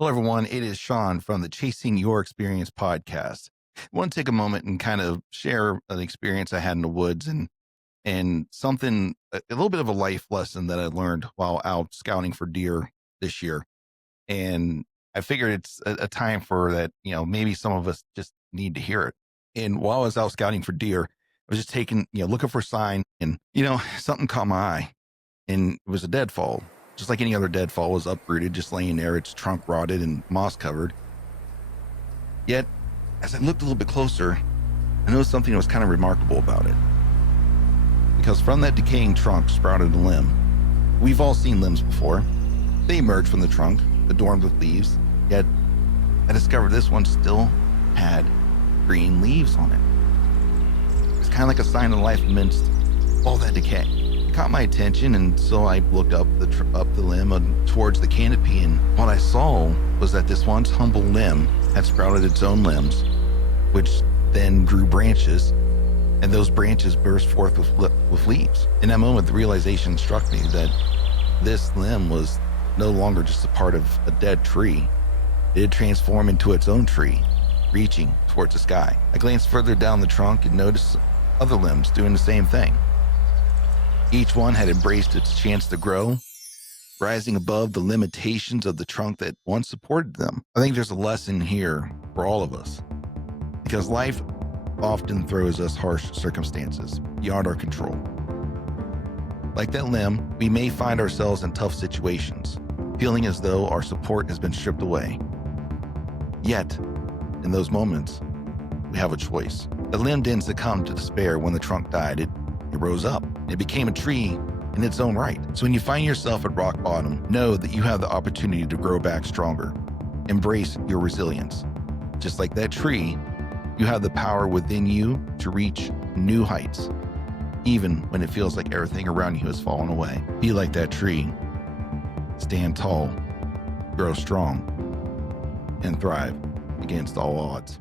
Hello, everyone. It is Sean from the Chasing Your Experience podcast. I want to take a moment and kind of share an experience I had in the woods and something a little bit of a life lesson that I learned while out scouting for deer this year. And I figured it's a time for that. Maybe some of us just need to hear it. And while I was out scouting for deer, I was just looking for a sign, and something caught my eye, and it was a deadfall. Just like any other deadfall, was uprooted, just laying there, its trunk rotted and moss covered. Yet, as I looked a little bit closer, I noticed something that was kind of remarkable about it. Because from that decaying trunk sprouted a limb. We've all seen limbs before. They emerge from the trunk, adorned with leaves, yet I discovered this one still had green leaves on it. It's kind of like a sign of life amidst all that decay. It caught my attention, and so I looked up the limb and towards the canopy, and what I saw was that this once humble limb had sprouted its own limbs, which then grew branches, and those branches burst forth with leaves. In that moment, the realization struck me that this limb was no longer just a part of a dead tree. It had transformed into its own tree, reaching towards the sky. I glanced further down the trunk and noticed other limbs doing the same thing. Each one had embraced its chance to grow, rising above the limitations of the trunk that once supported them. I think there's a lesson here for all of us, because life often throws us harsh circumstances beyond our control. Like that limb, we may find ourselves in tough situations, feeling as though our support has been stripped away. Yet, in those moments, we have a choice. The limb didn't succumb to despair when the trunk died. It rose up. It became a tree in its own right. So when you find yourself at rock bottom, know that you have the opportunity to grow back stronger. Embrace your resilience. Just like that tree, you have the power within you to reach new heights, even when it feels like everything around you has fallen away. Be like that tree. Stand tall, grow strong, and thrive against all odds.